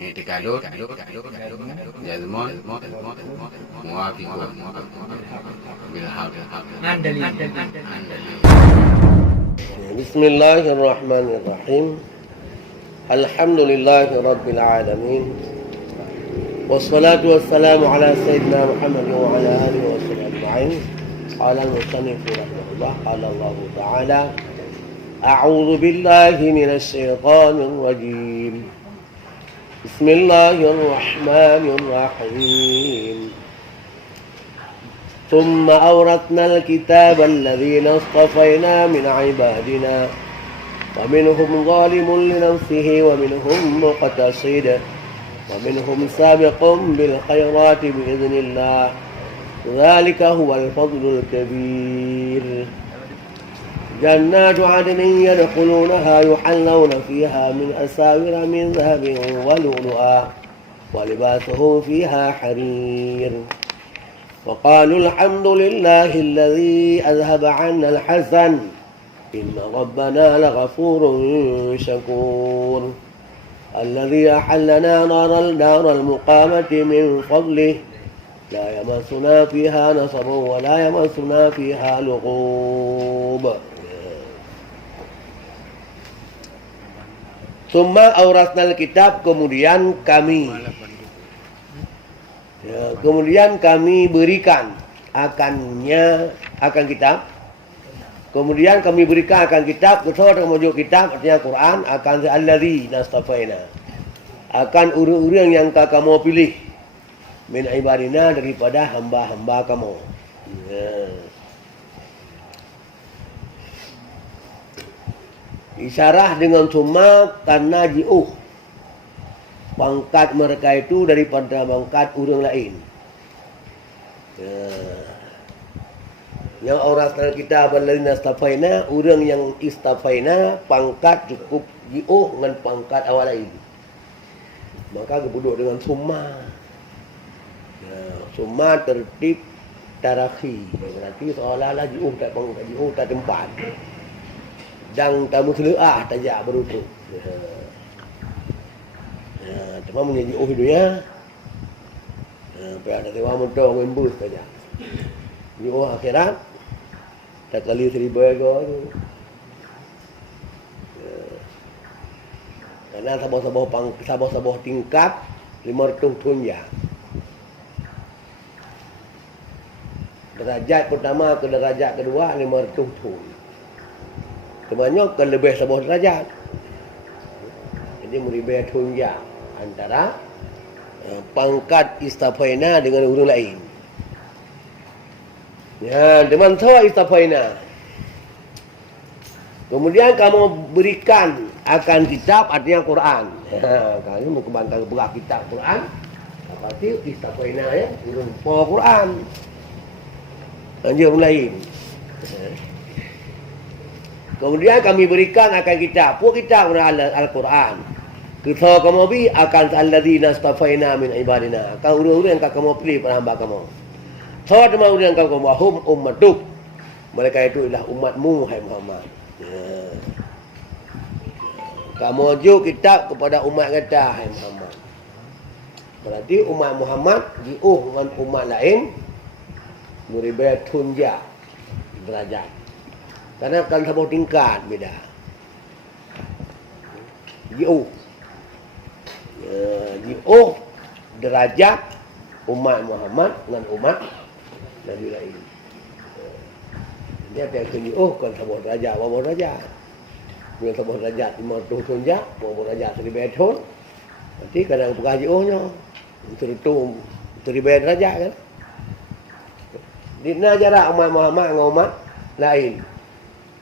اعتقادات جزمون موافقون بالحق بسم الله الرحمن الرحيم الحمد لله رب العالمين والصلاة والسلام على سيدنا محمد وعلى آله وصحبه أجمعين. قال المصنف رحمه الله قال الله تعالى أعوذ بالله من الشيطان الرجيم بسم الله الرحمن الرحيم ثم أورثنا الكتاب الذين اصطفينا من عبادنا ومنهم ظالم لنفسه ومنهم مقتصد ومنهم سابق بالخيرات بإذن الله ذلك هو الفضل الكبير جنات عدن يدخلونها يحلون فيها من أساور من ذهب ولؤلؤا ولباسهم فيها حرير وقالوا الحمد لله الذي أذهب عنا الحزن إن ربنا لغفور شكور الذي أحلنا دار المقامة من فضله لا يمسنا فيها نصب ولا يمسنا فيها لغوب Summa aurasnal kitab, kemudian kami berikan akan kitab. Kemudian kami berikan akan kitab, kesuatu menuju kitab artinya Quran, akan allazi nastafaina, akan urang-urang yang kamu pilih min ibadina, daripada hamba-hamba kamu. Isyarah dengan summa karena ji'uh, pangkat mereka itu daripada pangkat orang lain. Yang orang kita balina istafaina, orang yang istafaina pangkat cukup ji'uh dengan pangkat awal lain. Maka kebuduk dengan summa. Summa tertib tarakhi, berarti seolah-olah ji'uh tak pangkat, ji'uh tak tempat. Dan tamu seleah tajak berutuh. Cuma menjadi hidupnya. Pada tewa motor membus saja. Di akhirat tak kali 1000 ego tu. Karena sabah tingkat 500 tunja. Derajat pertama ke derajat kedua 500 tun. Sebenarnya kan lebih sebuah derajat. Jadi meribah tunjang antara pangkat istafaina dengan orang lain. Ya, dengan tahu istafaina. Kemudian kamu berikan akan kitab artinya Quran. Kamu mengembangkan berat kitab Quran. Berarti istafaina ya, urang Quran. Anjir orang lain. Kemudian kami berikan akan kitab. Apa kitab Al-Quran? Kita kamu bi akan alladzina istafaina min ibadina. Kau urang-urang yang kamu pilih pada hamba kamu. Saat mau urang kamu wahum ummatuk. Mereka itu adalah umatmu hai Muhammad. Kamu ujuk kitab kepada umat kita hai Muhammad. Berarti umat Muhammad diuh dengan umat lain meribah tunja derajat. Karena kan sebuah tingkat beda. Ji'uh derajat umat Muhammad dengan umat Nabi lain. Dia ada ji'uh kan sebuah derajat, berapa derajat? Dengan sebuah derajat 50 tunjak, berapa derajat 1000 ton. Nanti kadang buka ji'uhnya terhitung 1000 derajat kan. Dina jarak umat Muhammad dengan umat lain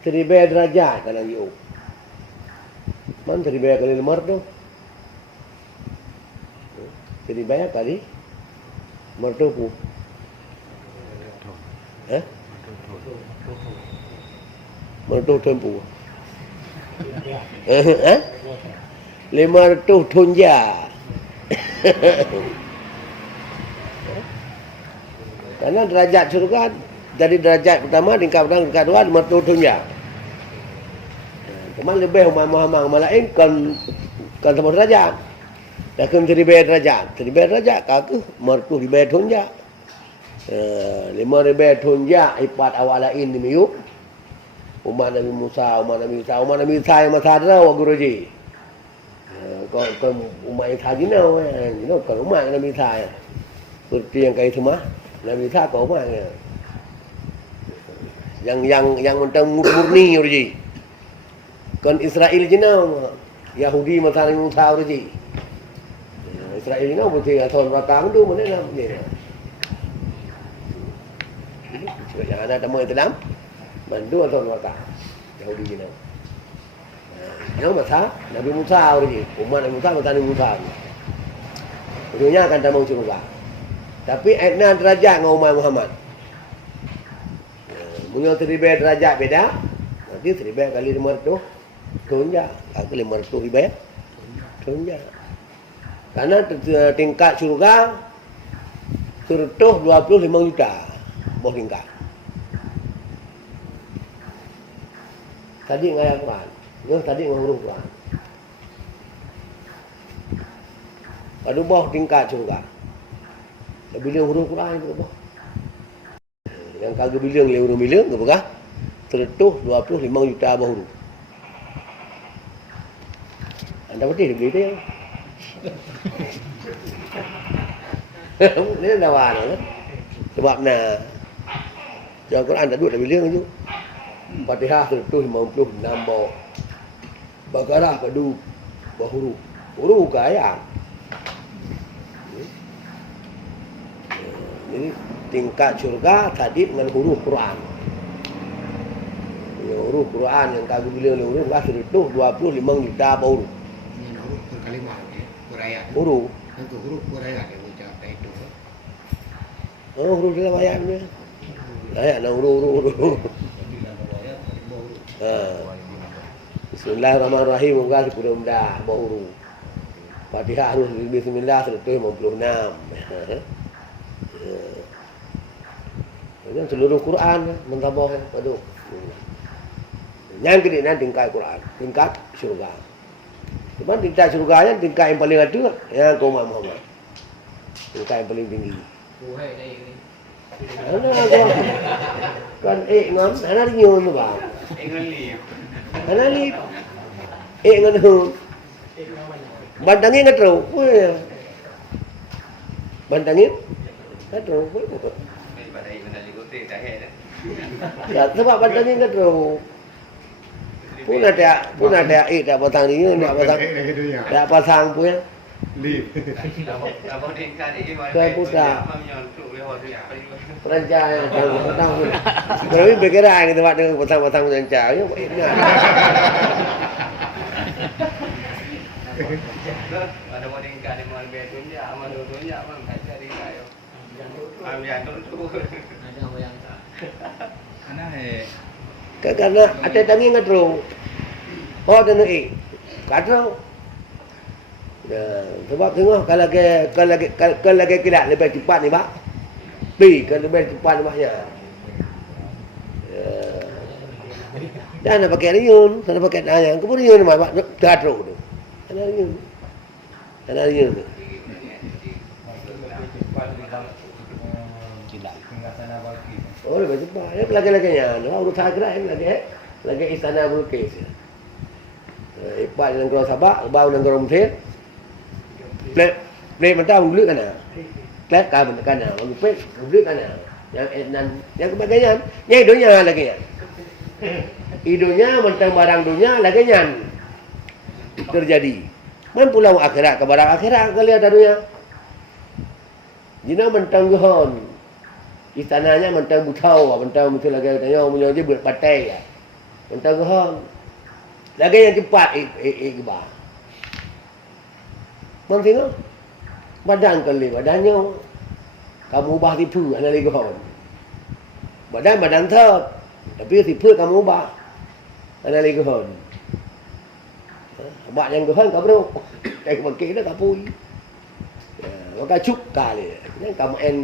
1000 derajat kadang ji'uh. Man 1000 kali 500. 1000 kali 500. Eh? 500 tempu. 500 tunja. Karena derajat surga dari derajat pertama tingkat pertama tingkat dua 50 tunja. Cuma lebih umat Muhammad lain kan sama derajat. Lakum seribu derajat. Seribu derajat kaku mertu ribu tunja. 5,000 tunja ipat awal lain ni miyuk. Umat Nabi Musa yang masadra wa guruji. Kau umat Isa jinau, kau umat Nabi Isa. Seperti yang kait semua Nabi Isa kau umat. Yang mentang murni guruji. Kon Israel jinau, Yahudi masa Nabi Musa guruji. Israel jinau betul aton rakam tu mana nak dia. Yang ada temu Islam mandu atau mereka Yahudi jinau. Yang masa Nabi Musa guruji, umat Nabi Musa masa Nabi Musa. Dunia akan tamu surga. Tapi aitna derajat dengan umat Muhammad. Punya 1000 derajat beda. Nanti 1000 kali 500 tunja. Kali 500 ribu tunja. Karena tingkat surga 125 juta bawah tingkat. Tadi dengan ayat Quran. Tadi dengan huruf Quran. Ada bawah tingkat surga. Bilang huruf Quran itu bawah. Yang kagak bilang huruf bilang ke berkah? 125 juta bawah huruf. Anda betul begitu ya? Ini dah mana? Sebab Al Quran tak duduk dah bilang tu. Fatihah 156 bawah. Baqarah padu bawah huruf. Huruf ke ayat. Jadi tingkat syurga tadi dengan huruf Quran. Huruf Quran yang kagum bilang huruf lah 125 juta bawah huruf. Ini huruf per kalimat ya, per ayat. Huruf. Itu huruf per ayat yang ucap itu. Oh, huruf dalam ayat ni. Ayat nak huruf. Bismillahirrahmanirrahim. Muka sepuluh mudah bawah huruf. Fatihah harus bismillah 156. Ini seluruh Quran mentabah padu. Yang kedua tingkat Quran, tingkat syurga. Cuma tingkat syurga yang tingkat yang paling ada yang umat Muhammad. Tingkat yang paling tinggi. Kan ngon, ana nyun tu bang. Ana lip. Ngon hu. Bantangin ngatro. Bantangin ngatro. Ya, sebab bantangin ngatro. Pun ada dah batang ni, nak pasang pun. Lip. Saya putar. Perancangan batang pun. Tapi bergerak ni tempat dengan batang-batang perancangan. Ya, ingat. Ada mau tingkat di mana betul ya, mana betul ya, mana baca di kayu. Yang tu. Ada yang tak. Kerana ada tangi ngatro. Oh dan katro. Ya, sebab tengok kalau lagi kilat lebih cepat ni pak. Kalau lebih cepat ni maknya. Dan nak pakai riun, nak pakai ayam. Kemudian mak katro tu. Ada riun. Oh lebih cepat. Lagi-laginya. Urut saya kira lagi istana Bulkis. Ipat dengan Kurang Sabak, bau dengan Kurang Mesir. Plate mentah beli kana. Plate ka benda kana, bagi beli kana. Yang kebagian, yang hidupnya lagi ya. Hidupnya mentang barang dunia lagi nyan. Terjadi. Man pulau akhirat ke barang akhirat kali ada dunia. Jina mentang gehon. Istananya mentang butau, mentang betul lagi tanya punya je buat patai ya. Mentang gehon. Lagi yang cepat iba. Mungkin badan kali badannya kamu ubah tipu ana lagi gehon. Badan thot. Tapi tipu kamu ubah ana lagi gehon. Abak yang gehon ka bro. Kayak pakai dah kapui. Maka cuk kali. Yang kamu en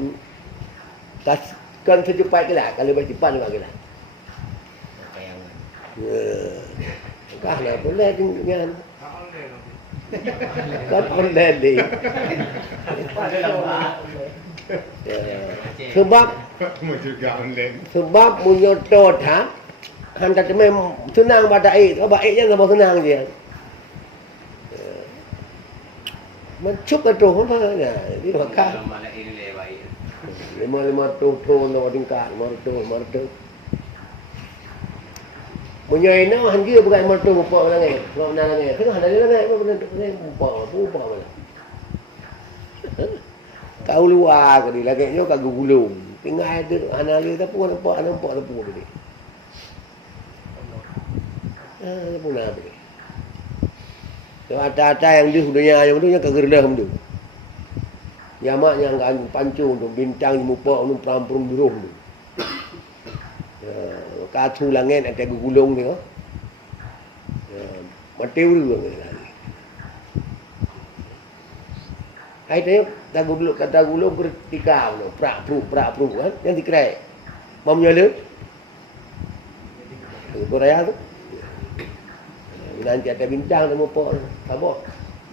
tas kan secepat kelah kalau bercepat juga kelah. Kah lah boleh dengan Kan online ni. Ada lama. Ya. Sebab Mau juga online. sebab menyodot han tak cuma senang pada air, kalau baik je sama senang je. Mencuk ke tu mana ya. Jadi maka Mana ini lewat. lima tu nama tingkat, martu. Punya ini han dia bukan martu upah langai. Kalau nak langai, tengok ada langai apa benda tu upah mana. Kau luar ke ni lagi nyo kat gulung. Tinggal ada anak dia tapi nampak tepu dia. Apa nak apa ni? Yang atas yang dia dunia yang tu yang kegerlah tu. Yamak yang kan pancung tu bintang mupa tu perampung burung tu. Katu langit ada gulung ni. Mati ulu ni. Hai tengok kata gulung bertikau tu, prak pru kan yang dikerai. Mau menyala. Korea tu. Nanti ada bintang dan mupa apa?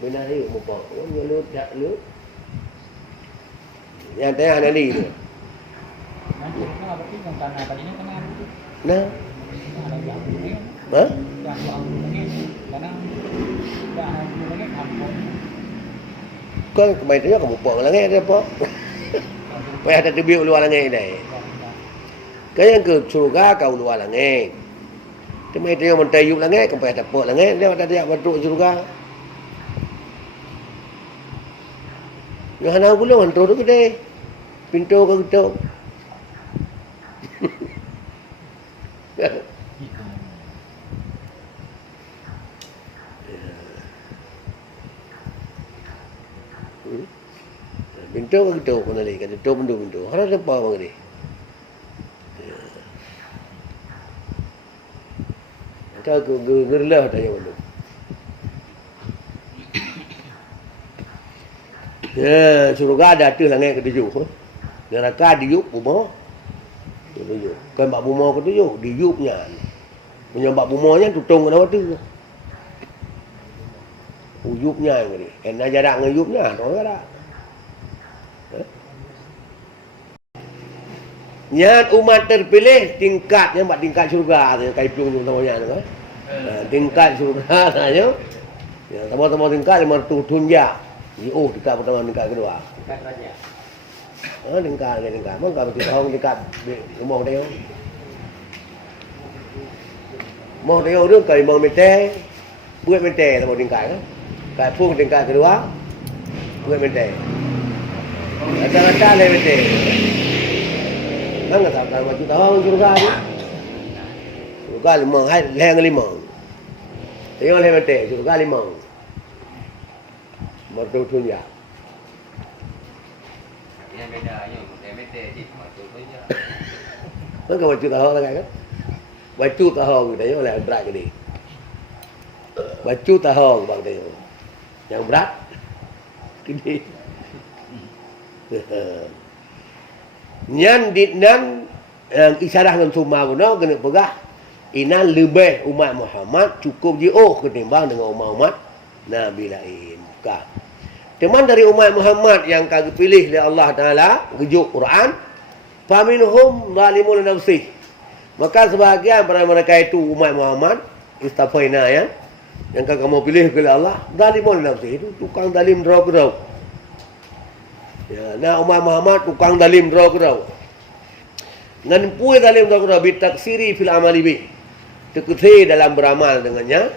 Benar dia mupa. Oh menyala tak lu. Yang tengah nanti tu. Nanti kenapa berarti yang tanah tadinya kena itu. Nah. Ada yang mungkin. Ha? Yang mungkin karena dah mungkin kampung. Kau kemarin tu kamu buat langit ada apa? Payah ada tebiuk luar langit ni. Kau yang ke surga kau luar langit. Kemarin tu yang mentayup langit kau payah dapat langit dia ada dia batu surga. Yang nak gulung hantu tu gede. Pintu kau ketuk. Pintu ke gitu kena lagi kan pintu. Harus apa bang ni? Kau gerlah tanya mana? Ya, surga ada tu langit ketujuh. Neraka diup buma. Ketujuh. Kan bak buma ketujuh, diupnya. Punya bak bumanya tutung kena waktu. Uyupnya yang ni. Kena jarak ngeyupnya, tahu tak? Yang umat terpilih tingkat yang buat tingkat syurga tu kai plung tu namanya tu kan. Tingkat syurga tanya. Ya sama-sama tingkat 500 tunja. Oh tingkat pertama tingkat kedua. Tingkat raja. Tingkat. Mana kalau kita orang tingkat rumah dia. Mau dia tu kai 5 meter. Buat meter sama tingkat kan. Kai pung tingkat kedua. Buat meter. Rata-rata 5 meter. Kan tak tahu macam tahu surga ni. Surga 5, leng 5. Tengok leh mati, surga 5. Mertu dunia. Yang beda yang mete je masuk tu je. Kan kau baca tahu tak kan? Baca tahu kita yo leh berat ni. Baca tahu bang dia. Yang berat. Gini. Nyan ditnan yang isyarah dengan summa guna kena pegah inan lebih umat Muhammad cukup jauh ketimbang dengan umat Nabi lain. Bukan. Teman dari umat Muhammad yang kagak pilih oleh Allah Taala rujuk Quran, faminhum zalimun nafsih. Maka sebahagian pada mereka itu umat Muhammad istafaina ya yang kagak mau pilih oleh Allah, zalimun nafsih itu tukang zalim draw-draw. Ya, nah umat Muhammad tukang dalim draw-draw. Ngan pui dalim draw-draw bitaksiri fil amali bi. Tekutih dalam beramal dengannya.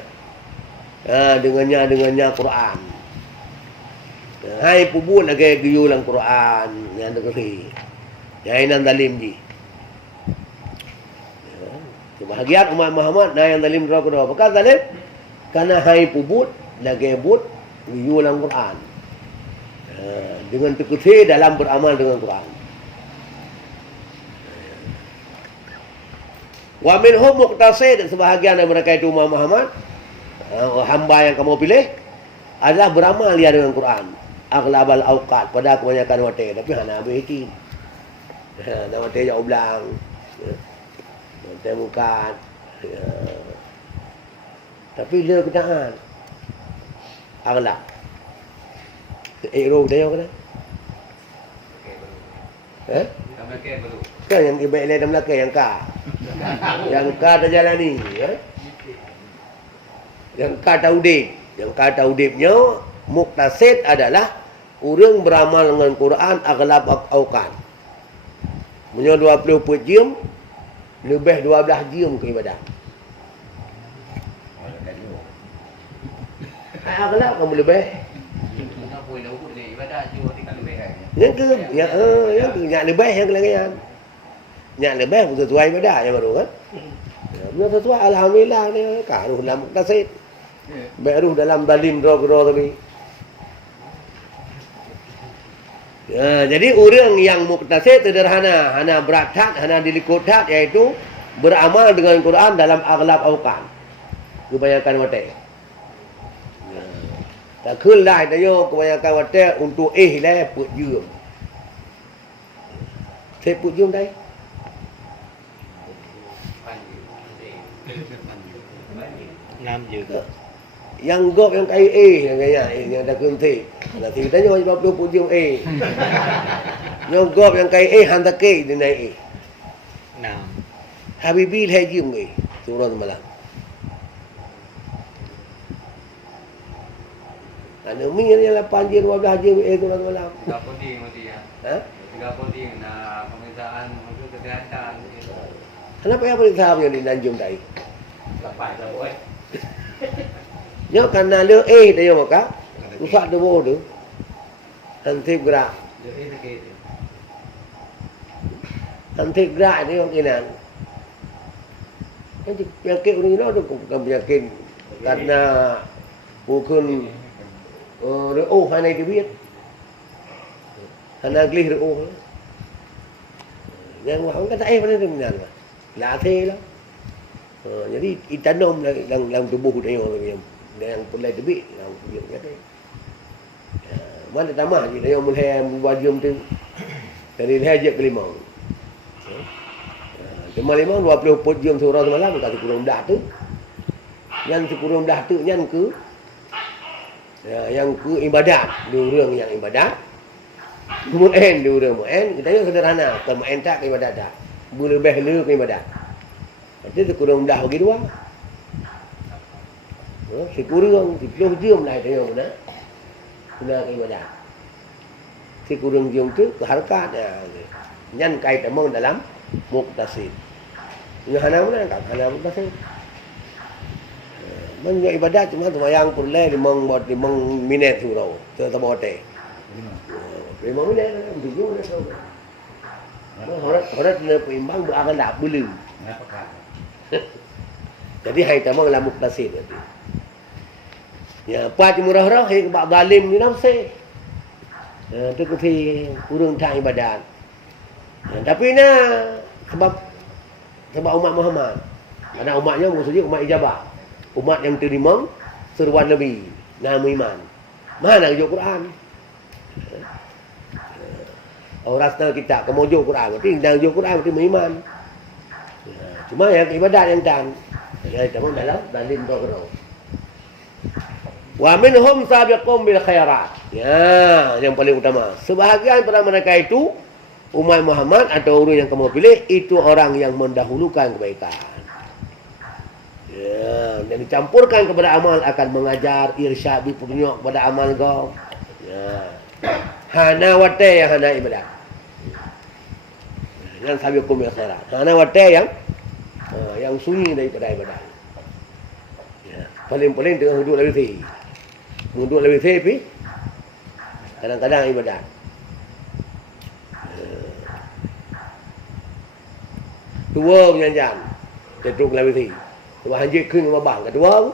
Dengannya Quran. Hai pubun lagi guyulang Quran yang tekutih. Yang inan dalim ji. Kebahagiaan umat Muhammad nah yang dalim draw-draw. Apakah dalim? Karena hai pubut lagi but guyulang Quran. Dengan tekutih dalam beramal dengan Quran. Wa minhum muqtasid, sebahagian dari mereka itu umat Muhammad, hamba yang kamu pilih adalah beramal dia dengan Quran. Aghlabal awqat, pada kebanyakan waktu, tapi hana berhenti. Nama waktu jauh belang. Waktu mukat. Tapi dia kenaan. Aghlab. Ikro dia kena. Kami ke baru. Kan yang baik lain dalam belakang yang ka. Yang ka dah jalani, ya. Yang ka taudib. Yang ka taudibnya muktasid adalah orang beramal dengan Quran aghlab auqat. Punya 24 jam lebih 12 jam ke ibadah. Aghlab kamu lebih. Kita boleh lakukan ni ibadah cuma tinggal lebih kan. Yang ke yang ke nyak lebih yang kelagian. Nyak lebih sesuai ibadah yang baru kan. Benar sesuai alhamdulillah ni karuh dalam muktasid. Baru dalam dalim roh tadi. Ya, jadi orang yang muktasid sederhana, hana beratat, hana dilikutat iaitu beramal dengan Quran dalam aghlab auqat. Kebanyakan waktu. Ya. Tak kelah dia kebanyakan waktu untuk lah put jum. Saya put jum dah. Yang gop yang kai yang kaya yang dah kunti. Nanti kita nyoba 20 pujung Yang gop yang kai hantar ke dia naik. Nah. Habibi haji ngai surah malam. Ada mi yang 8 jam 12 jam surah malam. 30 dia mesti ya. Ha? 30 dia nak pemeriksaan untuk kesihatan. Kenapa yang perintah yang di Nanjung tadi? Lepas dah boy. Nhớ cần là lỡ mà các soạn đồ vô được hành thêm gạ hành thêm gạ đấy không cái nào cái nhà kêu đi nó cũng cầm nhà kêu cần vô cơn rồi ô hai này thì biết thành ra ghi rồi ô nhưng mà không có thấy phải nên làm lạ thế lắm jadi itanom dalam tubuh dia orang yang pulai tebi yang kata mana tamah je dia mulai wajib tu dari hajat kelima cuma 24 jam surah semalam tak kurang dah tu yang kurang dah tu yang ke ibadat dia orang yang ibadat mu'en dia orang mu'en kita yang sederhana kalau mu'en tak ke ibadat tak boleh lebih le ke ibadat itu kurang dah bagi dua. Sekurang 10 jam lại dia mana. Kena ibadah. Sekurang jam tu harkat nyan kai temong dalam muktasid. Ini hana mana kan hana muktasid. Menyo ibadah cuma sembahyang pun le limang minit surau. Tertabote. 5 minit video dah tahu. Orang le peimbang berakan dak bulu. Jadi hai tamang la muktasid tadi. Ya, pat murah-murah hai bab zalim ni nafsi. Tu kuti kurang tak ibadat. Tapi sebab umat Muhammad. Karena umatnya maksudnya umat ijabah. Umat yang terima seruan Nabi, nama iman. Mana jauh Quran? Orang rasa kita kemojok Quran, berarti dah jauh Quran berarti beriman. Cuma yang ibadat yang dan ya tamang dalam dalim roh. Wa minhum sabiqum bil khairat. Ya, yang paling utama. Sebahagian pada mereka itu umat Muhammad atau orang yang kamu pilih itu orang yang mendahulukan kebaikan. Ya, dan dicampurkan kepada amal akan mengajar irsyad petunjuk kepada amal kau. Ya. Hana wate yang hana ibadah. Yang sabiqum bil khairat. Hana wate yang sunyi daripada ibadah. Ya, paling-paling dengan duduk lebih tinggi. Duduk lebih tinggi, kadang-kadang ibadah. Dua menyanjang, duduk lebih tinggi. Sebab hanjir kering mabang kedua.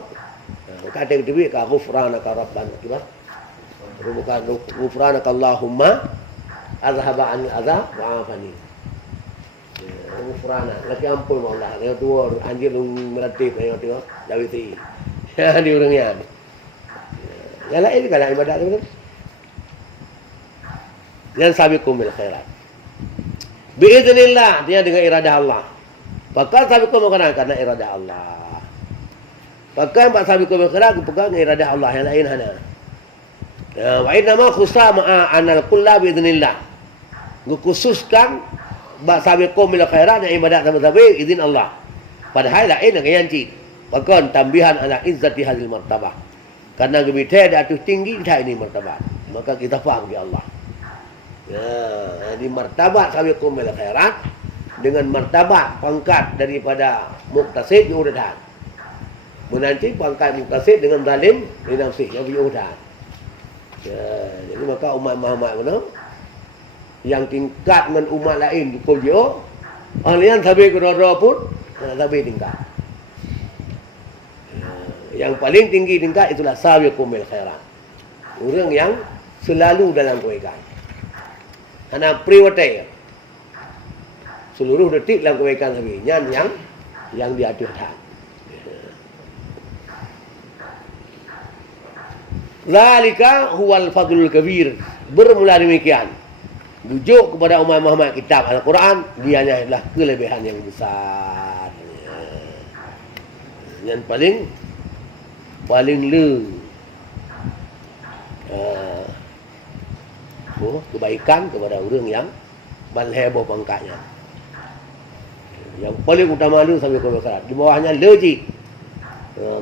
Kata kita biar ka ghufranaka rabbana kita. Bukan ghufranaka Allahumma azhaba anil adza wa afani. Ghufrana, laki ampun Allah. Dia tua anjir melatih dia tengok lebih tinggi. Di orangnya. Yang lain kalau ibadat itu yang sabiqum bil khairat. Biiznillah dia dengan iradah Allah. Bakal sabiqum karena iradah Allah. Bakal pak sabiqum bil khairat pegang iradah Allah yang lain hana. Wa inna ma khusama anal kulla bi idznillah. Khususkan sabiqum bil khairat yang ibadat sama-sama izin Allah. Padahal lain dengan yang cik. Bahkan tambihan ala izzati hadil martabah. Karena gebita ada atus tinggi dah ini martabat. Maka kita faham di Allah. Ya, di martabat sabiqum bil khairat dengan martabat pangkat daripada muqtasid diurutkan. Menanti pangkat muqtasid dengan zalim di nafsi yang diurutkan. Ya, jadi maka umat Muhammad mana yang tingkat dengan umat lain di Kojo, alian sampai ke Rara pun sampai tingkat. Yang paling tinggi tingkat itulah sabiqum bil khairat. Orang yang selalu dalam kebaikan. Ana priwate. Seluruh detik dalam kebaikan lagi. Yang diaturkan. Zalika huwal fadlul kabir. Bermula demikian. Bujuk kepada umat Muhammad kitab Al-Quran, dianya adalah kelebihan yang besar. Yang paling kebaikan kepada orang yang balheboh pangkatnya. Yang paling utama lu sampai ke masyarakat. Di bawahnya leji.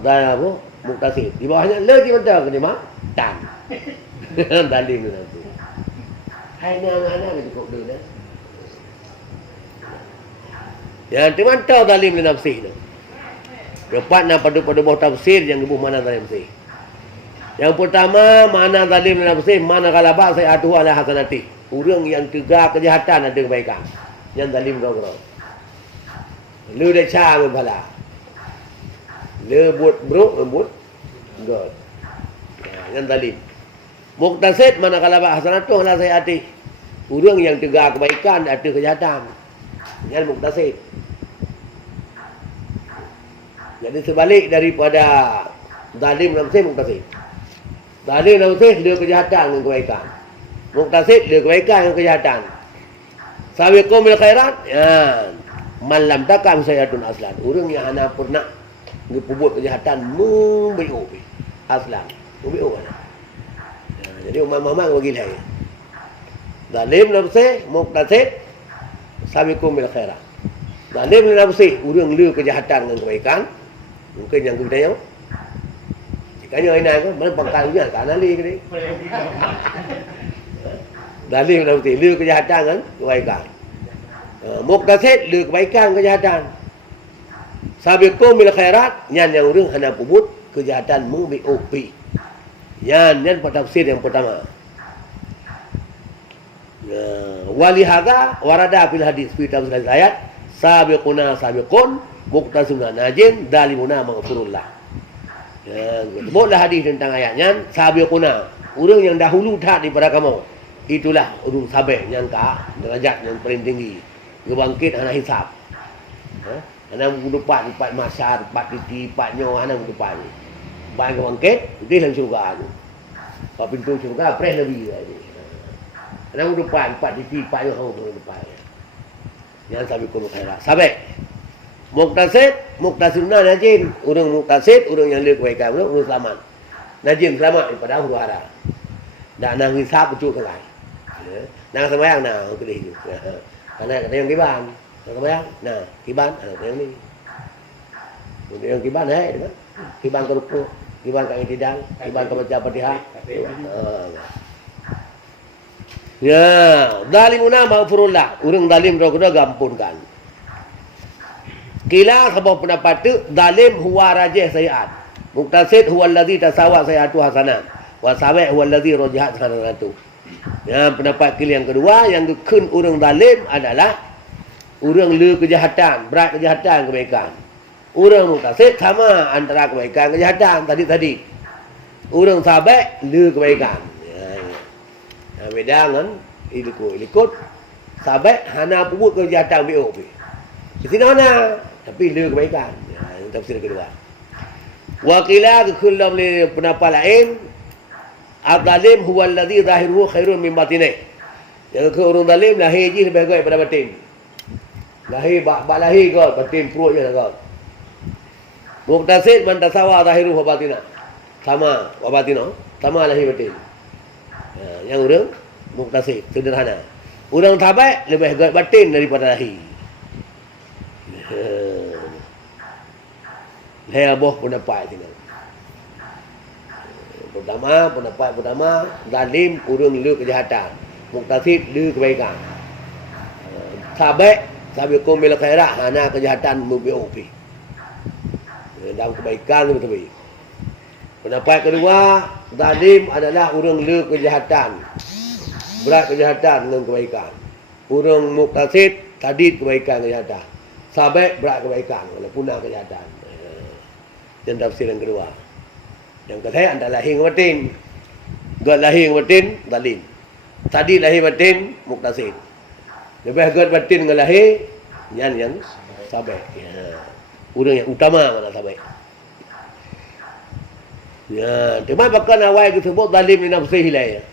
Dan apa? Muktasib. Di bawahnya leji betul ke lima? Dan. Dalim tu nanti. Hai anak-anak cukup dulu dah. Yang dimantau dalim li nafsi tu. Dapat nak pada bawah tafsir yang ibu mana zalim nafsi. Yang pertama, mana zalim li nafsi, mana galabah saya atuh ala hasanati. Orang yang tegak kejahatan ada kebaikan. Yang zalim kau. Lu dah cara bala. Lu buat buat god. Yang zalim. Muqtasid mana galabah hasanatuh ala sayati. Orang yang tegak kebaikan ada kejahatan. Yang muqtasid. Jadi sebalik daripada zalim nafsi muqtasid. Zalim nafsi dia kejahatan dengan kebaikan. Muqtasid dia kebaikan dengan kejahatan. Sabiqum bil khairat, ya. Man lam takam sayatun aslan. Orang yang hanya pernah berbuat kejahatan membiu aslan. Membiu mana? Ya, jadi umat Muhammad bagi lagi. Zalim nafsi muqtasid sabiqum bil khairat. Zalim nafsi orang lu kejahatan dengan kebaikan. Mungkin yang kita tahu. Jikanya ini aku mana pangkalnya kan ali ke ni. Zalim nafsi lu kejahatan kan kebaikan. Muqtasid lu kebaikan kejahatan. Sabiqum bil khairat yang orang hendak pubut kejahatan membiupi. Yang tafsir yang pertama. Walihada warada fil hadis fi tafsir ayat sabiquna sabiqun muqtasuna najin dalimuna maghfurullah. Ya, sebutlah hadis tentang ayatnya sabiquna, orang yang dahulu tak daripada kamu. Itulah orang sabiq yang derajat yang paling tinggi. Gebangkit anak hisab. Anak depan masyar, 4 titik, 4 nyawa anak depan. Baik gebangkit, dia dalam syurga. Kalau pintu syurga press lebih tadi. Anak depan 4 titik, 4 nyawa depan. Yang sabiqul khairat. Sabiq. Muqtasiduna najin. Orang muqtasid, orang yang lebih kebaikan, orang selamat. Najin selamat daripada huru-hara. Dan nang hisab betul ke lain. Nang sembahyang nah, kedih tu. Karena ada yang kiban. Nang sembahyang, nah, kiban ada yang ni. Yang kiban kan? Kiban ke rukuk, kiban ke i'tidal, kiban ke baca Fatihah. Ya, zalimuna maghfurullah. Orang zalim kena gampunkan. Kila sebab pendapat tu zalim huwa rajih sayiat. Muqtasid huwa allazi tasawa sayiatu hasanah. Wa sabi' huwa allazi rajahat hasanatu. Ya, pendapat kila yang kedua yang dukun orang zalim adalah orang le kejahatan, berat kejahatan kebaikan. Orang muqtasid sama antara kebaikan kejahatan tadi. Orang sabi' le kebaikan. Ya, beda dengan ikut sabi' hana buat kejahatan BO. Di sini mana? Tapi dia kebaikan. Ya, yang tafsir kedua. Wa qila kullam li pendapat lain al-zalim huwa alladhi zahiruhu khairun min batinihi. Yang orang zalim lahir je lebih baik daripada batin. Lahir lahir ke batin perut je kau. Muqtasid man tasawa zahiruhu wa batinah. Sama wa batinah. Sama lahir batin. Yang orang muktasib, sederhana. Orang tabat lebih kuat batin daripada lahir. Heboh pendapat sini. Pendapat pertama, zalim urung lu kejahatan. Muktasib lu kebaikan. Tabat sabiqum bil khairat, hana kejahatan mubiupi. Dalam kebaikan lebih baik. Pendapat kedua, zalim adalah urung lu kejahatan. Berat kejahatan dengan kebaikan. Urung muktasib tadid kebaikan kejahatan. Sabat berat kebaikan walaupun punah kejahatan. Dan tafsir yang kedua. Yang ketiga antara lahir dengan batin. God lahir dengan batin, zalim. Tadi lahir batin, muktasib. Lebih God batin dengan lahir, yang sabat. Orang yang utama mana sabat. Cuma bahkan awal disebut zalim li nafsihi lah.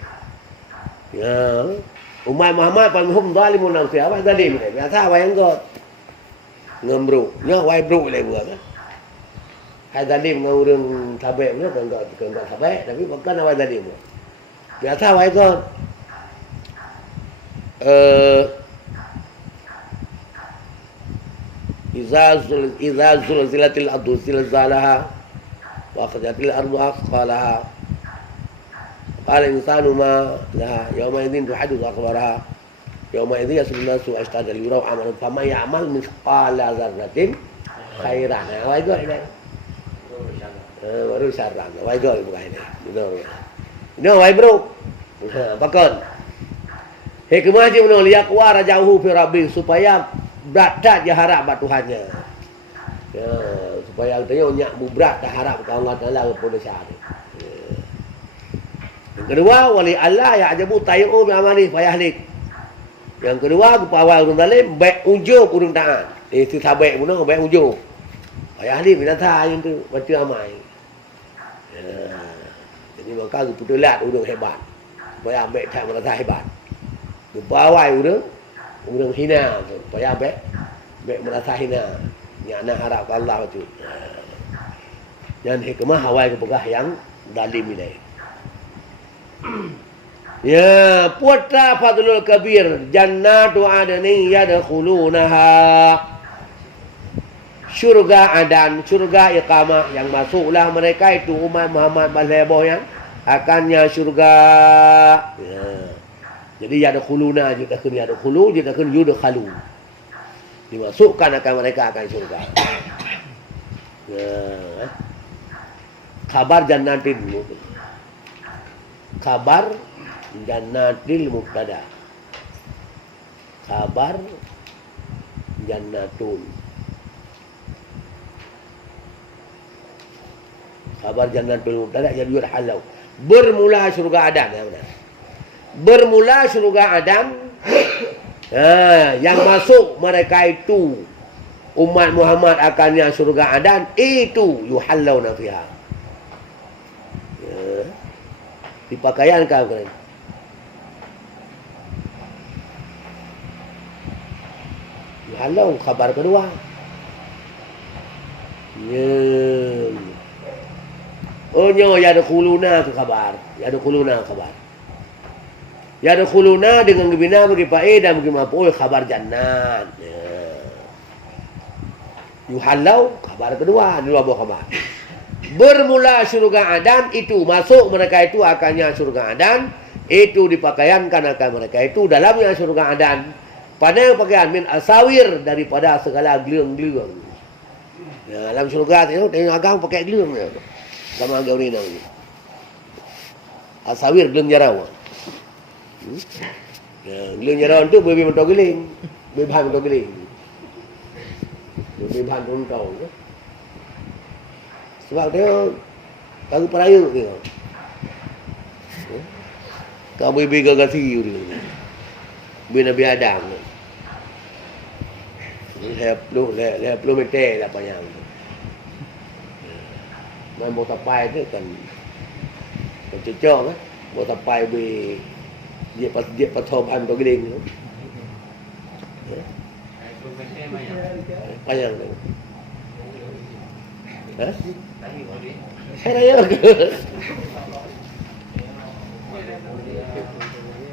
Umat Muhammad panhum zalimun nafsihi. Apa zalim ni? Biasa awal yang God. Ngembruk. Awal bruk lah buat. Hai zalim dengan orang sahabat punya bukan sahabat tapi bukan awal zalim. Biasa awal God. Iza zulzilatil ardu zilzalaha wa akhrajatil ardu athqalaha qala insanu ma laha yawma idzin tuhadithu akhbaraha yawma idzin yasuddu nasu ashtada liyuraw amalan faman ya'mal mithqala dzarratin khairan. Awal God ini. Baru syarran. Awal God bukan ini. Ini awal bro. Bakon. Hikmah je menol yaqwa rajauhu fi rabbi supaya berat dia harap pada Tuhannya. Supaya tanya nyak berat dah harap pada Allah Taala pada syahid. Yang kedua wali Allah ya ajabu tayu bi amali fa yahlik. Yang kedua kepada orang zalim baik ujub urang taat. Si sahabat pun baik ujub. Fa yahlik binatang yang tu baca amai. Jadi maka keputulan urang hebat. Supaya ambil tak merasa hebat. Bawai urang hina supaya baik merasa hina. Yang nak harap Allah tu. Dan hikmah awal kepegah yang zalim ini. Ya, putra fadlul kabir jannatu adnin yadkhulunaha. Syurga adan, syurga iqamah yang masuklah mereka itu umat Muhammad balheboh yang akannya syurga. Ya. Jadi yadkhuluna juga kena yadkhulu juga kena yudkhalu. Dimasukkan akan mereka akan syurga. Ya. Khabar jannatin. Khabar jannatil mubtada. Khabar jannatun. Khabar jannatul mubtada jadi halau. Bermula syurga Adan ya benar. Bermula syurga Adam. Yang masuk mereka itu umat Muhammad akannya syurga Adan itu yuhallawna fiha. Dipakaian kau kan. Yuhallau khabar kedua. Oh nyo yadkhuluna tu khabar. Yadkhuluna khabar. Yadkhuluna dengan bina bagi faedah bagi maf'ul khabar jannat. Yuhallau khabar kedua, dua buah khabar. Bermula syurga Adan itu masuk mereka itu akannya syurga Adan itu dipakaiankan akan mereka itu dalamnya syurga Adan pada pakaian min asawir daripada segala gelang-gelang. Ya, dalam syurga itu tengok agang pakai gelang ya. Sama gaul ini namanya. Asawir gelang jarau. Ya, gelang jarau itu bebe mentau geling, bebahan mentau geling. Bebahan mentau ya. Sebab dia baru peraya dia. Kau bebe gagasi dia. Bina Nabi Adam. Leh puluh meter lah panjang. Main bola tapai tu kan cocok kan. Bola tapai be dia patom am tu geling tu. Panjang tu. Hah? Saya ke?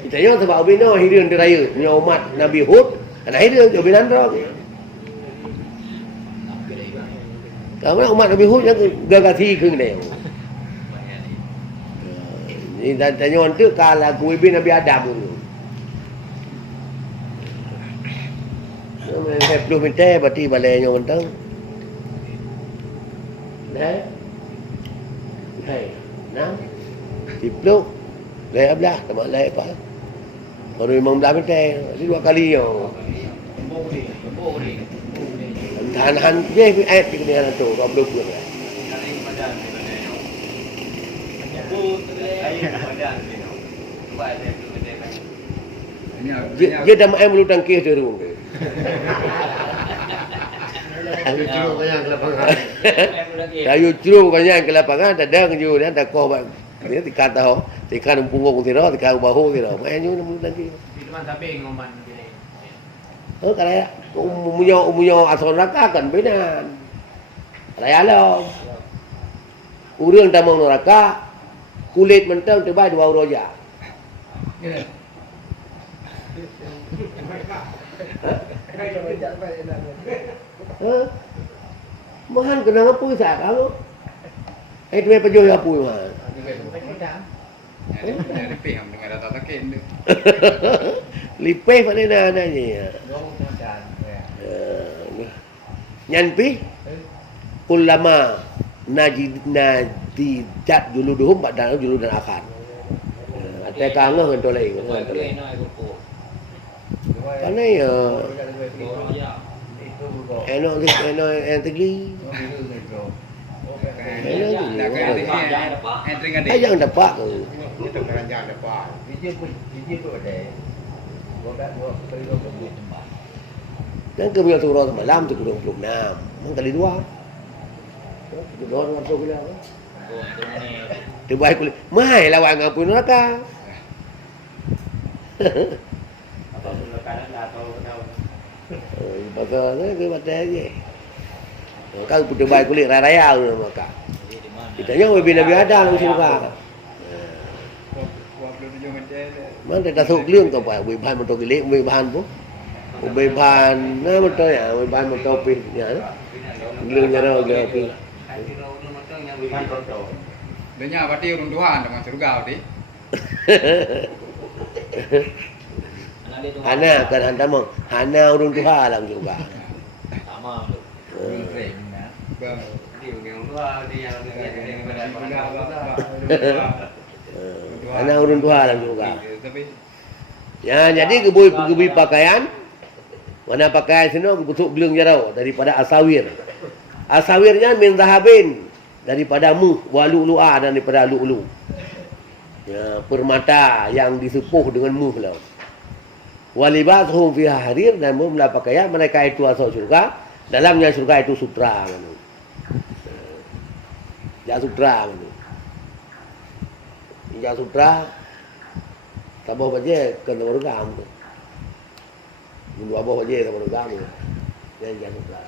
Kita yang sebab bina hidup di raya, punya umat Nabi Hud, anak hidup tu bina ndrok. Kalau umat Nabi Hud yang gagati keung dia. Ni tanya orang tu kalau aku Nabi Adam dulu. Saya perlu minta berarti balai orang tu. Nah. Hai. Nah. Dipeluk. Lai ablah, tak lai apa. Baru memang belah minta. Ini 2 kali yo. Tahan je ayat di kena tu 20 bulan. Dia dah main bulu tangkis dia rumah. Kayu curung banyak ke lapangan, dadang je dan tak kau bang. Dia dikata ho, dikan punggung tiro, dikan bahu tiro. Main je bulu tangkis. Di teman tapi ngoman gini. Kalau umuyo asal neraka kan benar. Raya lo. Urang tamang neraka, kulit mentang terbaik 2 roja. Mahan kena apa sah kamu? Itu me pejuh apa mahan? Lipih ham dengan data takin tu. Lipih pada nana ni. Nyan pi ulama najidat juluduhum badan juludan akan. Ate kangen dengan tolai. Karena ya enak tegli. Jangan dapat. Itu kerajaan dapat. Dan kemudian turun malam tu kurang 26. Mang kali 2. Turun masuk bila. Terbaik kulit. Mai lawan ngapun neraka. Atau neraka atau Pasal ke mata je. Kau putus baik kulit raya tu maka. Kita yang Nabi Adam langsung ka. Mana dah tahu keling tu pak, bahan motor gilik, bahan pun. Bahan na motor ya, bahan motor pin ya. Giling jara dia pin. Dia pati urung Tuhan dengan surga tadi. Hana kan hantar mong, hana urung Tuhan lang juga. Sama tu. Bang. Hana urung Tuhan lang juga. Tapi Ya, jadi gebui pakaian. Mana pakaian sini busuk gelang jarau daripada asawir. Asawirnya min zahabin daripada muh, walu'lu'a dan daripada lu'lu. Ya, permata yang disepuh dengan muh lah. Walibasuhum fiha harir dan membelah pakaian mereka itu asal surga. Dalamnya surga itu sutra. Ya sutra. Ya sutra. Tabah baje kan baru kamu. Mundu abah baje baru kamu. Ya sutra.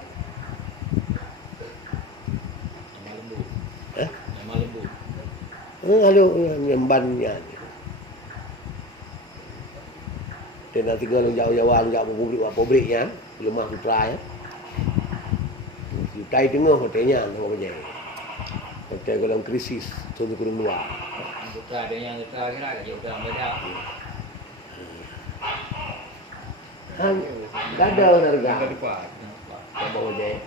Malembu. Lalu nyembannya. Dan nanti kalau jauh-jauhan jauh publik ya, rumah sutra ya. Tay tengah hotelnya sama baje. Hotel dalam krisis, suatu kurung luar. Sutra dia yang sutra kira ke jauh dalam beda. Gada harga. tak dapat. Sama baje.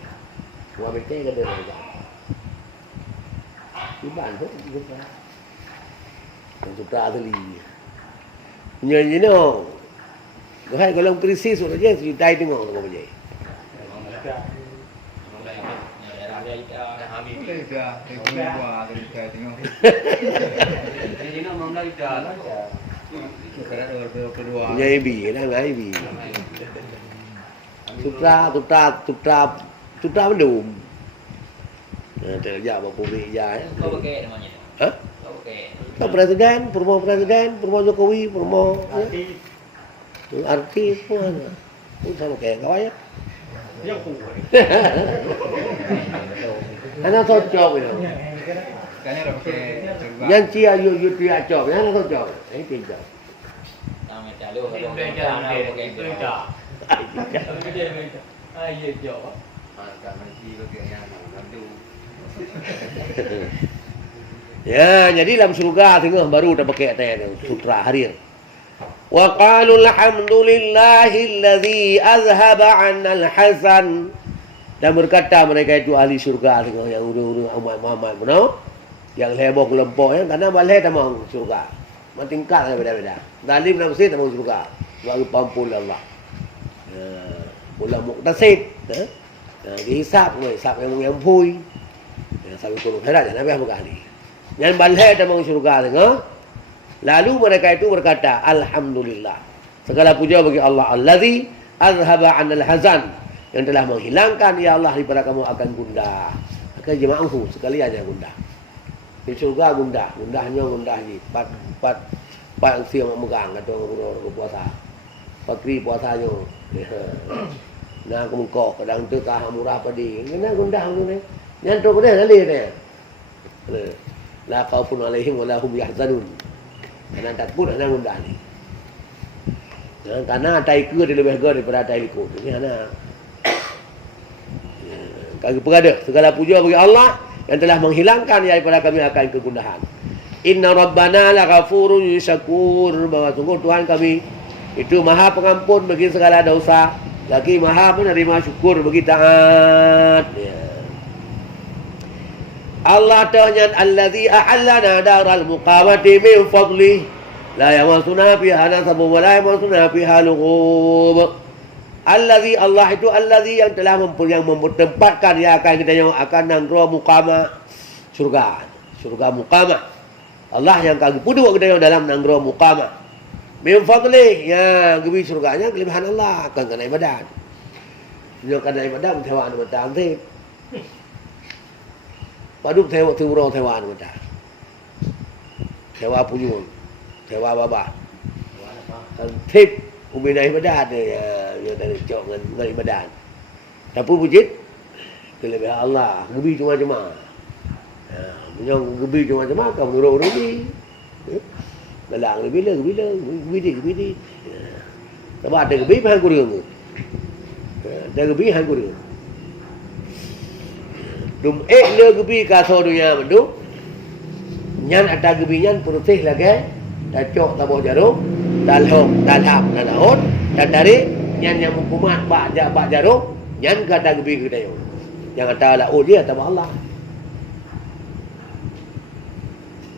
Buat bete gada harga. Iban tu sutra. Sutra asli. Nyanyi no. Hai kalau krisis saja tay tengah sama baje. Itu dah, itu dua, itu tengok. Ini nak mamla ida. Kerana kedua. Nyai bi, dah ngai bi. Sutra belum. Terjak apa publik ya. Kau pakai namanya. Hah? Kau pakai. Kau presiden, promo Jokowi, promo artis pun. Pun sama kayak kau ya. Anak cocok itu. Kayaknya udah pakai surga. Yang cia yu tia cok, yang kau cok. Ini tiga. Tao mày trả luôn Itu rồi. udah jalan itu dah. Iya, Jo. Karena sih bagiannya nanti. Ya, jadi dalam surga tengok baru dah pakai ayat sutra harir. Wa qalu alhamdulillahilladzi azhaba 'annal hasan. Dan berkata mereka itu ahli surga tengok yang uru-uru umat Muhammad benar. Yang heboh kelompok yang karena balai tak mau surga. Tingkat beda-beda. Zalim nafsi tak mau surga. Wa pampul Allah. Ya, pula muktasid, dihisap yang pui. Ya, sampai turun khairat Nabi apa kali. Yang balai tak mau surga tengok. Lalu mereka itu berkata, alhamdulillah. Segala puja bagi Allah allazi azhaba 'anil hazan, yang telah menghilangkan ya Allah daripada kamu akan gundah. Akan jemaahku sekalian yang gundah. Di surga gundahnya ni. Pat siang megang kata orang puasa. Pakri puasanya. Nah kemungko kadang tu kah murah padi. Kena gundah tu ni. Nyantuk dia lali dia. La khaufun alaihim wa la hum yahzanun. Karena takut anak gundah ni. Karena tai ke dia lebih gegar daripada tai liku. Ini anak. Kaki pegada segala puja bagi Allah yang telah menghilangkan daripada kami akan kegundahan. Inna rabbana laghafurun syakur, bahwa sungguh Tuhan kami itu maha pengampun bagi segala dosa, lagi maha menerima syukur bagi taat. Ya. Allah ta'ala allazi a'allana daral muqamati min fadlih la yamassuna fiha nasabun wa la yamassuna fiha lughub. Allazi Allah itu allazi yang telah mempertempatkan ya akan kita yang akan nanggro muqamah surga muqamah. Allah yang kagak pudu kita yang dalam nanggro muqamah. Min fadlih ya gebi surganya kelebihan Allah akan kena ibadat. Dia kena ibadat thewaan mata antip. Paduk thewa tiuro thewaan mata. Thewa punyun. Thewa babah. Antip ubina ibadat dia dari cok dengan ibadat. Tapi wujud kelebihan Allah gebi cuma-cuma. Yang gebi cuma-cuma kamu urut-urut ni. Dalang bila. Tapi ada gebi hang kurang. Ada gebi hang kurang. Dum le gebi ka so dunia mendu. Nyan ada gebi nyan putih lagi. Dah cok tabah jarum, dalhom, dalham, danaon, dan dari nyan yang hukumat bak jarum, nyan kata gebi kita yo. Yang kata lah oh dia tambah Allah.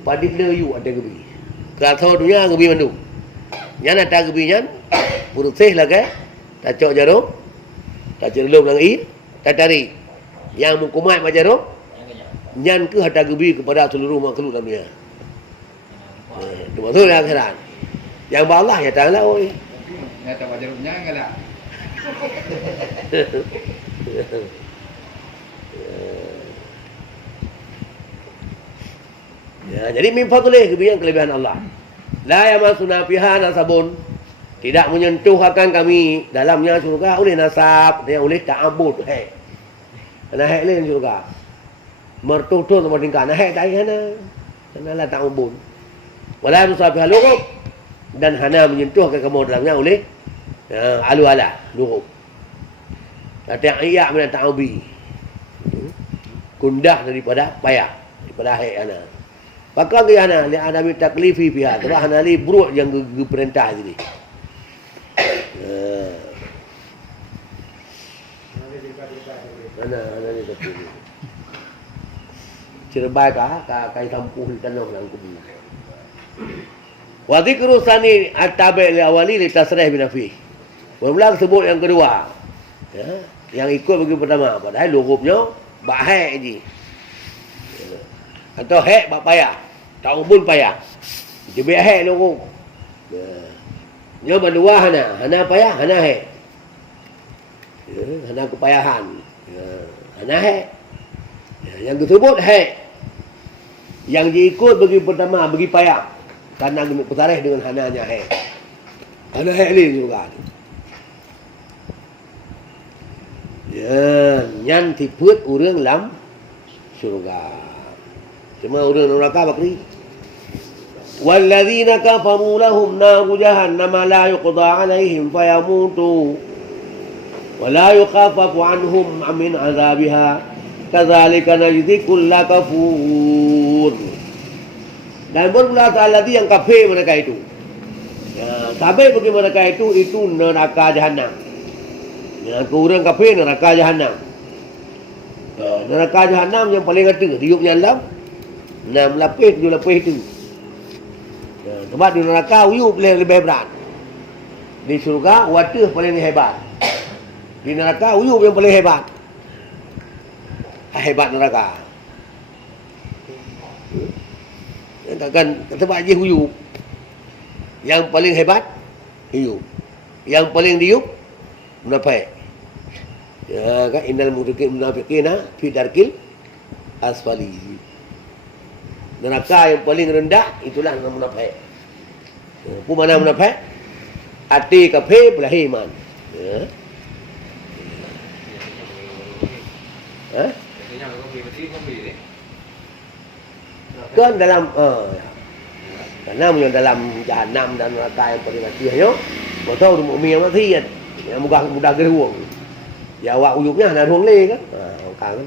Padit le yu ada gebi. Kata dunia gebi mendu. Nyan ada gebi nyan putih lagi. Dah cok jarum, dah cerlum lagi, dah dari yang hukumat bak jarum, nyan ke hata gebi kepada seluruh makhluk dalam dunia. Itu maksudnya akhirat. Yang Allah ya ta'ala oi. Ya tak wajar punya enggak lah. Ya, jadi min fadlih kelebihan Allah. La yamassuna fiha nasabun. Tidak menyentuh akan kami dalamnya surga oleh nasab, dia oleh ta'abbud. Hei. Ana hei lain surga. Mertutur sama tingkah ana hei tak ana. Ana la ta'abbud. Wala nusabiha lughub, dan hana menyentuh ke kamu dalamnya oleh alu-ala lughub. Ta'iyya min ta'ubi. Gundah daripada payah, daripada hai ana. Maka dia ana li adami taklifi fiha, terus ana li buruk yang perintah jadi. Ana ni betul. Cerbai kai tampuh di tanah yang kubu. Wa dzikru sani at-tabi' li awali li tasrih bi nafi. Bermula sebut yang kedua. Ya, yang ikut bagi pertama, padahal lughubnya bak hai je. Atau hai bak payah. Ta'ubun payah. Jebik hai lughub. Nya berdua hana payah, hana hai. Ya, hana kepayahan. Ya, hana hai. Ya, yang tersebut hai. Yang diikut bagi pertama bagi payah. Karena bertarikh dengan hananya hai. Hana hai ni juga. Ya, nyan tiput urang lam surga. Cuma orang neraka bakri. Walladzina kafaru lahum naru jahannam la yuqda 'alaihim fayamutu wa la yukhaffafu 'anhum min 'adzabiha kadzalika najzi kulla kafur. Dan bermula alladzi yang kafir mereka itu. Ya, sampai bagi mereka itu neraka jahanam. Ya, orang kafir neraka jahanam. Ya, neraka jahanam yang paling rata tiupnya 6 lapis 7 lapis itu. Ya, sebab di neraka uyup lebih berat. Di syurga water paling hebat. Di neraka uyup yang paling hebat. Hebat neraka. Ya, takkan sebab je uyup. Yang paling hebat uyup. Yang paling diup munafik. Ya kan innal munafiqina fi darkil asfali. Neraka yang paling rendah itulah munafik. Apa mana munafik? Hati kafir belah iman. Ya. Ha? Kan dalam yang dalam jahanam dan neraka yang paling mati ayo. Mau tahu mukmin yang mati kan. Yang mudah geruang. Ya awak uyupnya nak ruang le kan. Kan.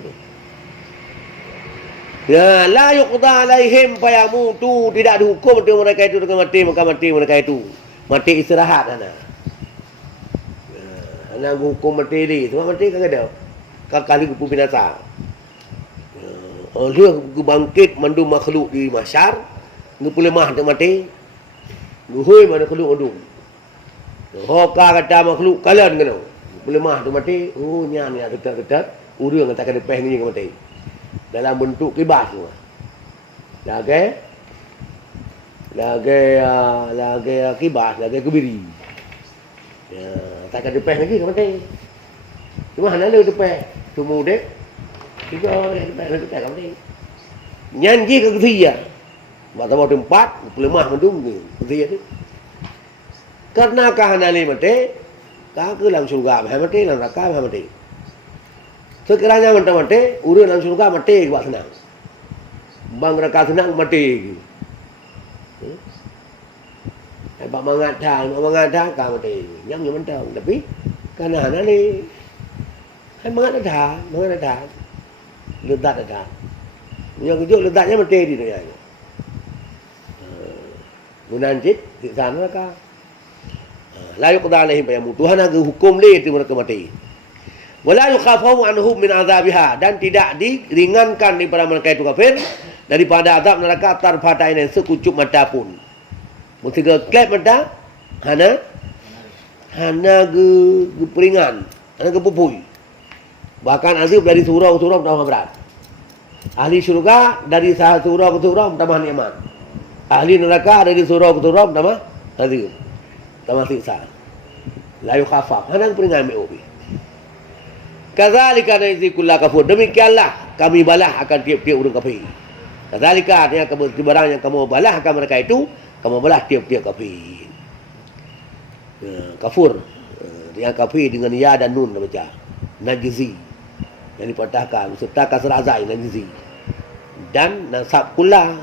Ya la yuqda alaihim fayamutu, tidak dihukum untuk mereka itu dengan mati, maka mati mereka itu. Mati istirahat ana. Ana hukum mati ni, cuma mati kan ada. Kali hukum binasa. Dia bangkit mandu makhluk di mahsyar, ngu lemah untuk mati. Nuhoi mana makhluk undung. Hoka kata makhluk kalian kena. Lemah untuk mati. Oh nyan ya dekat-dekat, urang kata depeh ni ke mati. Dalam bentuk kibas semua. Lagi kibas, lagi kebiri. Ya, tak ada depeh lagi ke mati. Cuma hanya ada depeh. Semua dek. Juga depeh ke mati. Nyanji ke ketiya. Bahawa tempat, lemah mendung ke ketiya tu. Karena kahanali mati, kah ke dalam surga, mati dalam neraka mati. Sekiranya mati, urang dalam surga mati buat senang. Bang neraka senang mati. Pak mengatakan kah mati. Nyam mentang, tapi karena hanali hai mengatakan ledat ada. Yang kejut ledatnya mati di dunia ini. Munanjit di sana neraka. La yuqda alaihim fayamutu. Tuhan akan hukum dia itu mereka mati. Wala yukhafafu anhum min azabiha, dan tidak diringankan daripada mereka itu kafir daripada azab neraka tarfata ain sekucup mata pun. Mesti ke klep mata hana ge peringan, hana ge pupui. Bahkan azab dari surau-surau tambah berat. Ahli syurga dari surau ke surau tambah nikmat. Ahli neraka dari surau ke surau tambah azab. Tambah siksa. La yukhafaf, hana peringan meobi. Kadzalika najzi kulla kafur. Demikianlah kami balas akan tiap-tiap orang kafir. Kadzalika artinya barang yang kamu balas akan mereka itu, kamu balas tiap-tiap kafir. Kafur. Yang kafir dengan ya dan nun baca. Najzi. Yang dipatahkan serta kasar azai najzi. Dan nasab kulla.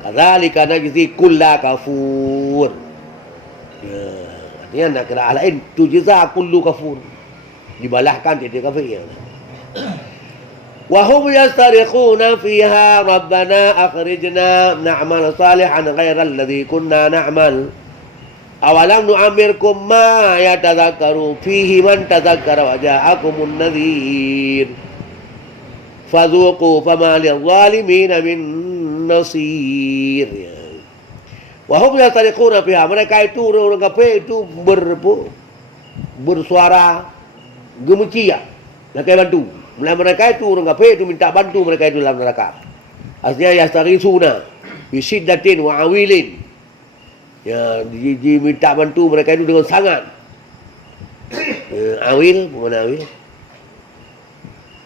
Kadzalika najzi kulla kafur. Artinya nak kira lain tujza kullu kafur. Dibalahkan dia kafir. Wa hum yastarikhuna fiha rabbana akhrijna na'mal salihan ghayra alladhi kunna na'mal. Awalam nu'amirkum ma yatadhakkaru fihi man tadhakkara wa ja'akumun nadhir. Fadhuqu fama lidh-dhalimin min nasir. Wa hum yastarikhuna fiha, mereka itu orang kafir itu bersuara gemuci ya, mereka bantu. Mereka itu orang kafir itu minta bantu mereka itu dalam neraka. Aslinya yastarisuna bisiddatin wa awilin. Ya, diminta bantu mereka itu dengan sangat. Awil, mana awil?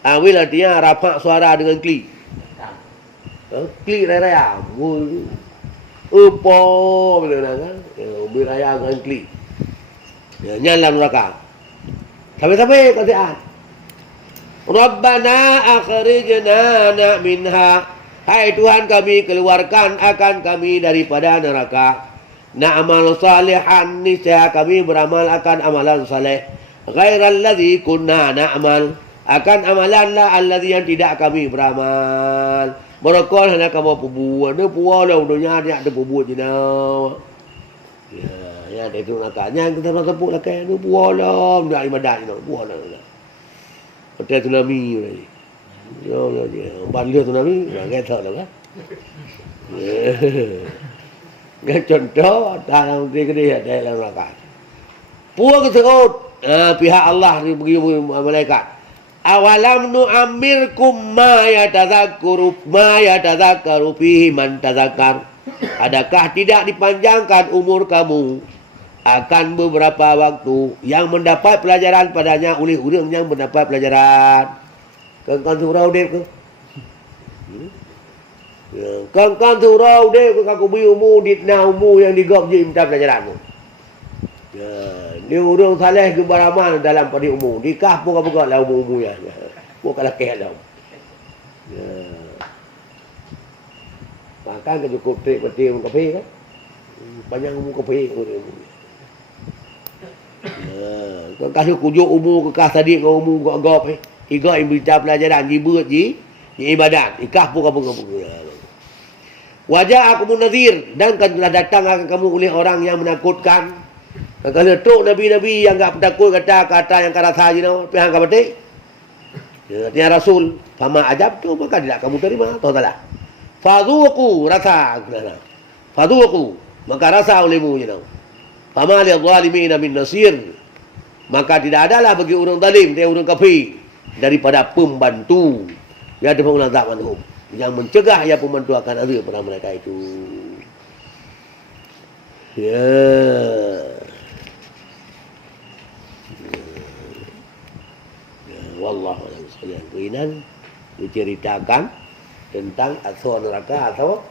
Awil artinya rapat suara dengan kli. Kli raya. Upo bila kan? Biraya dengan kli. Ya, nyala neraka. Sampai-sampai kasihan. Rabbana akhrijna minha Hai Tuhan kami, keluarkan akan kami daripada neraka. Na'amal salihan, niscaya kami beramal akan amalan saleh. Ghairal ladzi kunna na'mal, akan amalanlah alladzi yang tidak kami beramal. Mereka hendak kamu perbuat, dia pualah dunia dia ada perbuat je nak. Ya, dia tu nakanya kita nak tepuk lah kan, dia pualah, dia ibadat nak pualah. Hotel tsunami ni. Yo, balik tsunami, enggak tahu lah kan. Cái contoh dalam diri ada dalam neraka. Puak tersebut pihak Allah ni bagi malaikat. Awalam nu'ammirkum ma yatadzakkaru fihi man tadzakkar. Adakah tidak dipanjangkan umur kamu akan beberapa waktu yang mendapat pelajaran padanya oleh orang yang mendapat pelajaran. Kan surau dia ke? Kan surau dia ke kaku bi umur ditna umur yang digap je minta pelajaran tu. Dia orang saleh ke baraman dalam pada umur. Nikah pun apa lah umur ya. Bukan laki lah. Makan ke cukup trik peti umur kafe kan? Banyak umur kafe orang. Kan kasih kujuk umur kekah tadi ke umur gap eh. Tiga yang minta pelajaran dibut je ibadat. Nikah pun apa. Wajah aku munazir dan telah datang akan kamu oleh orang yang menakutkan. Kalau tok nabi-nabi yang enggak takut kata-kata yang karasa je no, pihak ka batik. Ya Rasul, fama ajab tu maka tidak kamu terima, tahu tak? Fadhuqu rasa. Fadhuqu maka rasa olehmu je no. Fama lil zalimin min nasir. Maka tidak adalah bagi orang zalim, dia orang kafir daripada pembantu. Ya ada pengulang azab anhum. Yang mencegah ya pembantu akan ada pada mereka itu. Wallahu a'lam bishawab. Kemudian diceritakan tentang asal neraka atau